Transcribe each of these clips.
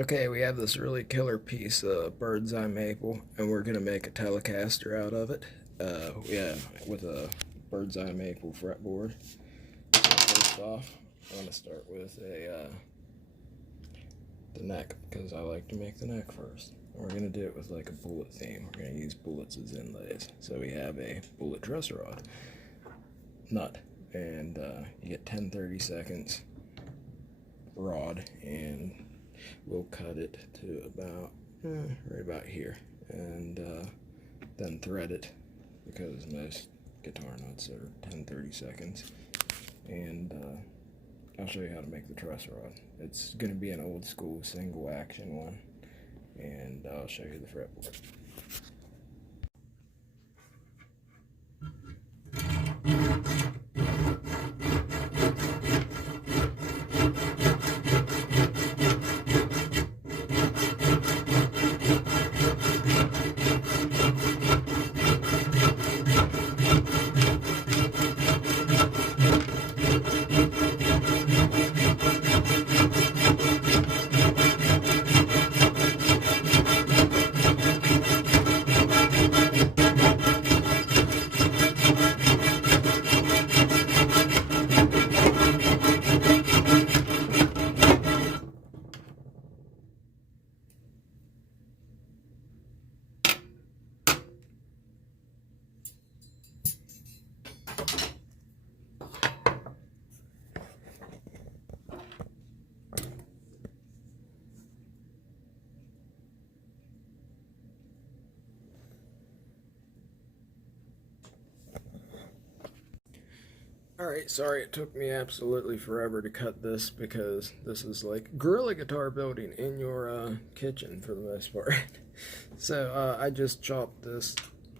Okay, we have this really killer piece of bird's eye maple, and we're gonna make a Telecaster out of it. With a bird's eye maple fretboard. So first off, I'm gonna start with the neck, because I like to make the neck first. And we're gonna do it with like a bullet theme. We're gonna use bullets as inlays. So we have a bullet truss rod nut, and you get 10-30 seconds rod, and we'll cut it to about right about here, and then thread it, because most guitar nuts are 10-30 seconds. And I'll show you how to make the truss rod. It's going to be an old school single action one, and I'll show you the fretboard. Alright, sorry it took me absolutely forever to cut this, because this is like guerrilla guitar building in your kitchen for the most part. So I just chopped this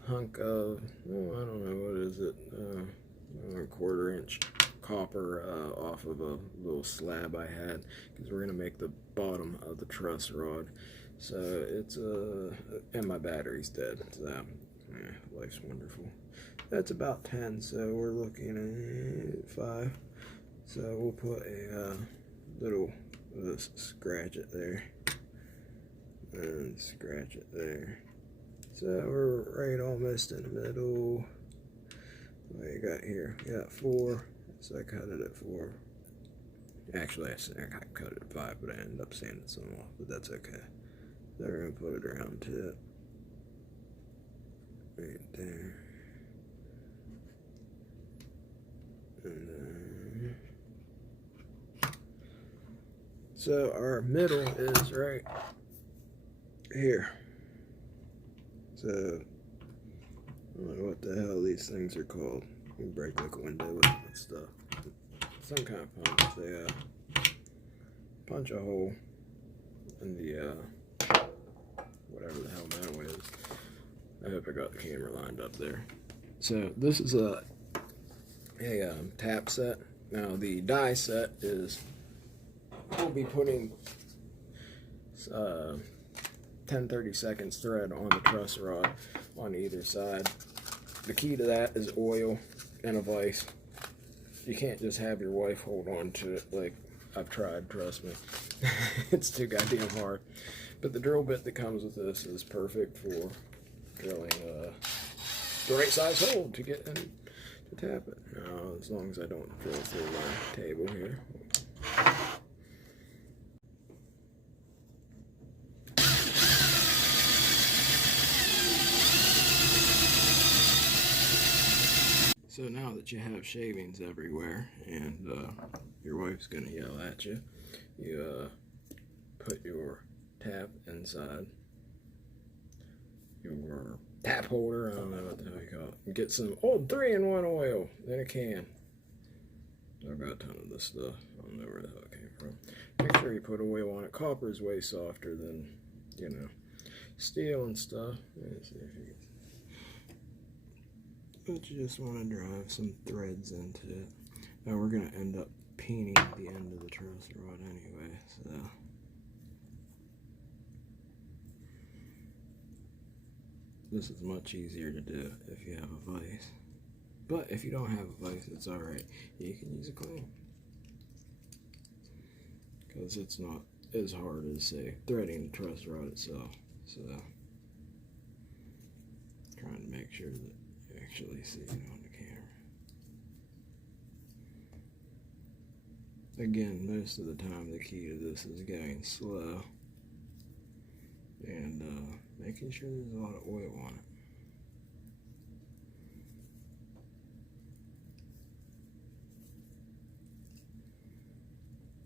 hunk of, I don't know, what is it, 1/4 inch copper off of a little slab I had, because we're going to make the bottom of the truss rod. So it's, and my battery's dead, so life's wonderful. That's about 10, so we're looking at 5. So we'll put a little, scratch it there, and scratch it there. So we're right almost in the middle. What you got here? We got 4, so I cut it at 4. Actually, I cut it at 5, but I ended up sanding some off, but that's okay. So we're going to put it around tip. Right there. And so our middle is right here. So I don't know what the hell these things are called. You can break like a window with that stuff. Some kind of punch. They punch a hole in the whatever the hell metal is. I hope I got the camera lined up there. So this is a tap set. Now the die set is, we'll be putting 10-30 seconds thread on the truss rod on either side. The key to that is oil and a vise. You can't just have your wife hold on to it like I've tried, trust me. It's too goddamn hard. But the drill bit that comes with this is perfect for drilling the right size hole to get in to tap it. Now, as long as I don't drill through my table here. So now that you have shavings everywhere, and your wife's gonna yell at you, you put your tap inside your tap holder. I don't know what the hell you call it. You get some old 3-in-1 oil in a can. I've got a ton of this stuff. I don't know where the hell it came from. Make sure you put oil on it. Copper is way softer than, steel and stuff. Let me see if you can. But you just want to drive some threads into it. Now we're going to end up painting the end of the truss rod anyway, so. This is much easier to do if you have a vise. But if you don't have a vise, it's alright. You can use a clamp, because it's not as hard as, say, threading the truss rod itself. So, trying to make sure that you actually see it on the camera. Again, most of the time the key to this is going slow and making sure there's a lot of oil on it.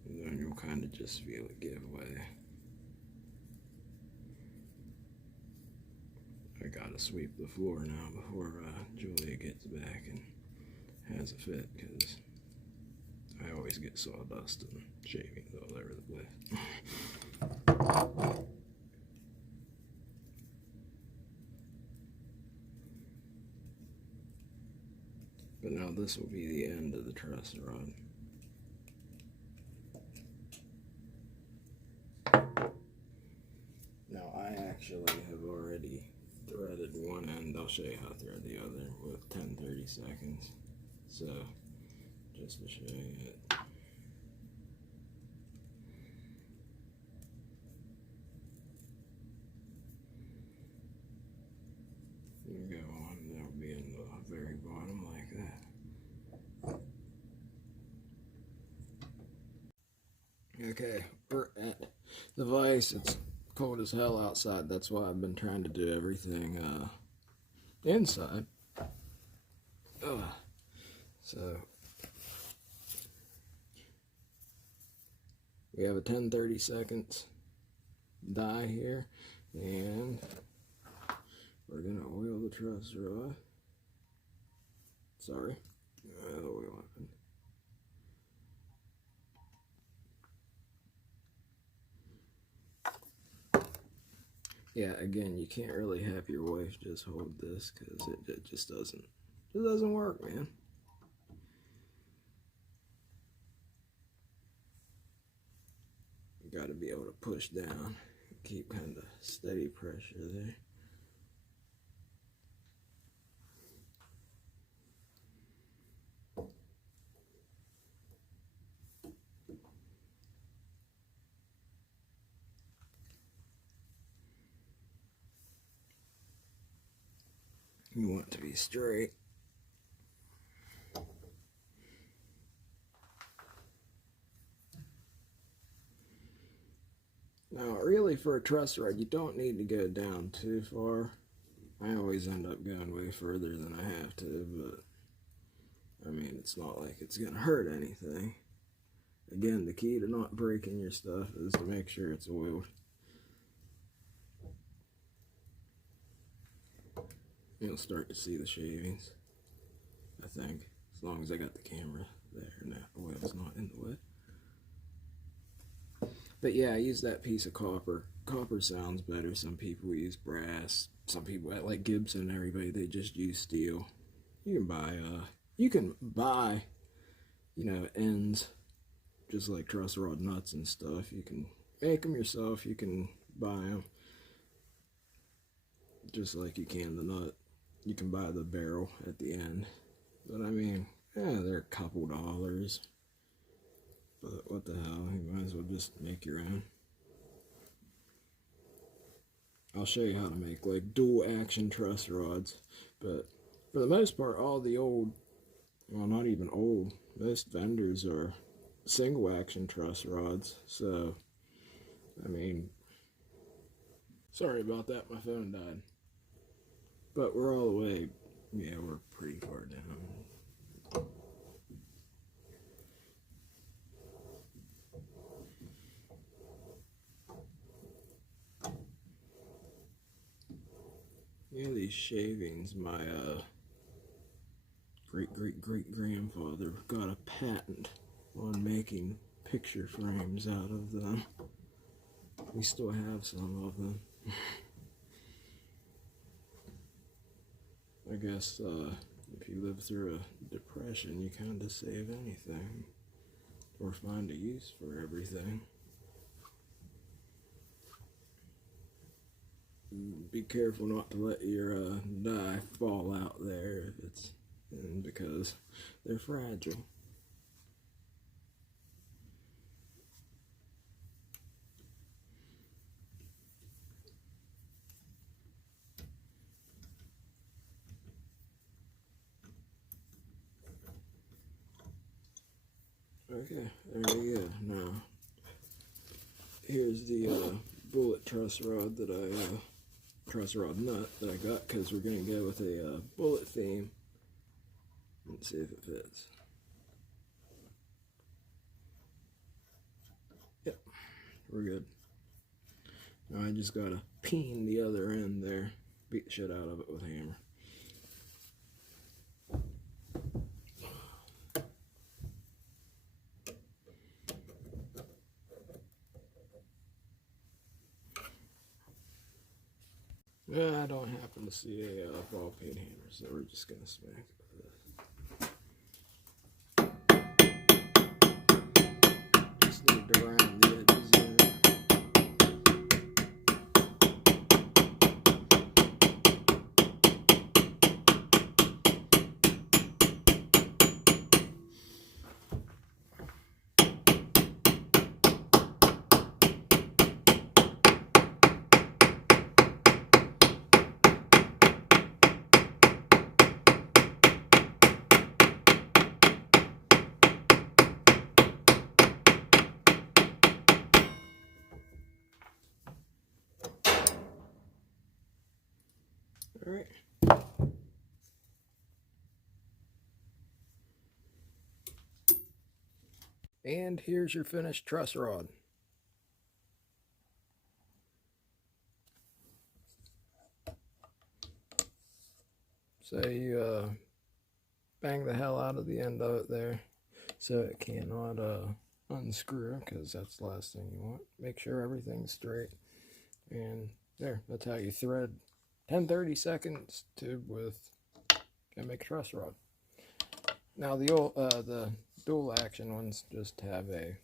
And then you'll kind of just feel it give way. I gotta sweep the floor now before Julia gets back and has a fit, because I always get sawdust and shavings all over the place. But now this will be the end of the truss rod. Now I actually have already threaded one end. I'll show you how to thread the other with 10-30 seconds. So, just to show you it. You go on, that'll be in the very bottom like that. Okay, we're at the vise. It's cold as hell outside. That's why I've been trying to do everything inside. So we have a 10-30 seconds die here, and we're gonna oil the truss rod. Sorry, the oil happened. Yeah, again, you can't really have your wife just hold this, because it just doesn't work, man. You gotta be able to push down, keep kind of steady pressure there. You want it to be straight. Now, really, for a truss rod, you don't need to go down too far. I always end up going way further than I have to, but I mean, it's not like it's gonna hurt anything. Again, the key to not breaking your stuff is to make sure it's oiled. You'll start to see the shavings, I think, as long as I got the camera there and that oil's not in the way. But yeah, I use that piece of copper. Copper sounds better. Some people use brass. Some people, like Gibson, everybody, they just use steel. You can buy, you know, ends, just like truss rod nuts and stuff. You can make them yourself. You can buy them, just like you can the nut. You can buy the barrel at the end. But I mean, yeah, they're a couple dollars. But what the hell, you might as well just make your own. I'll show you how to make like dual action truss rods. But for the most part, all the old, well, not even old, most vendors are single action truss rods. So, I mean, sorry about that, my phone died. But we're all the way, yeah, we're pretty far down. Yeah, these shavings, my great-great-great-grandfather got a patent on making picture frames out of them. We still have some of them. I guess if you live through a depression, you kind of save anything or find a use for everything. Be careful not to let your die fall out there if it's because they're fragile. Okay, there you go. Now, here's the bullet truss rod that truss rod nut that I got, because we're going to go with a bullet theme. Let's see if it fits. Yep, we're good. Now I just got to peen the other end there, beat the shit out of it with a hammer. I don't happen to see a ball peen hammer, so we're just going to smack it with this. Just need to round the edges there. Alright. And here's your finished truss rod. So you bang the hell out of the end of it there so it cannot unscrew, because that's the last thing you want. Make sure everything's straight. And there, that's how you thread 10-30 seconds tube with and make a truss rod. Now the dual action ones just have a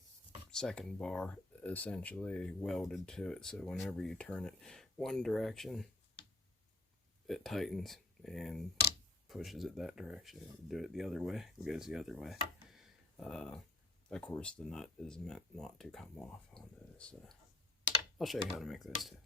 second bar essentially welded to it, so whenever you turn it one direction, it tightens and pushes it that direction. Do it the other way, it goes the other way. Of course, the nut is meant not to come off on this. I'll show you how to make those too.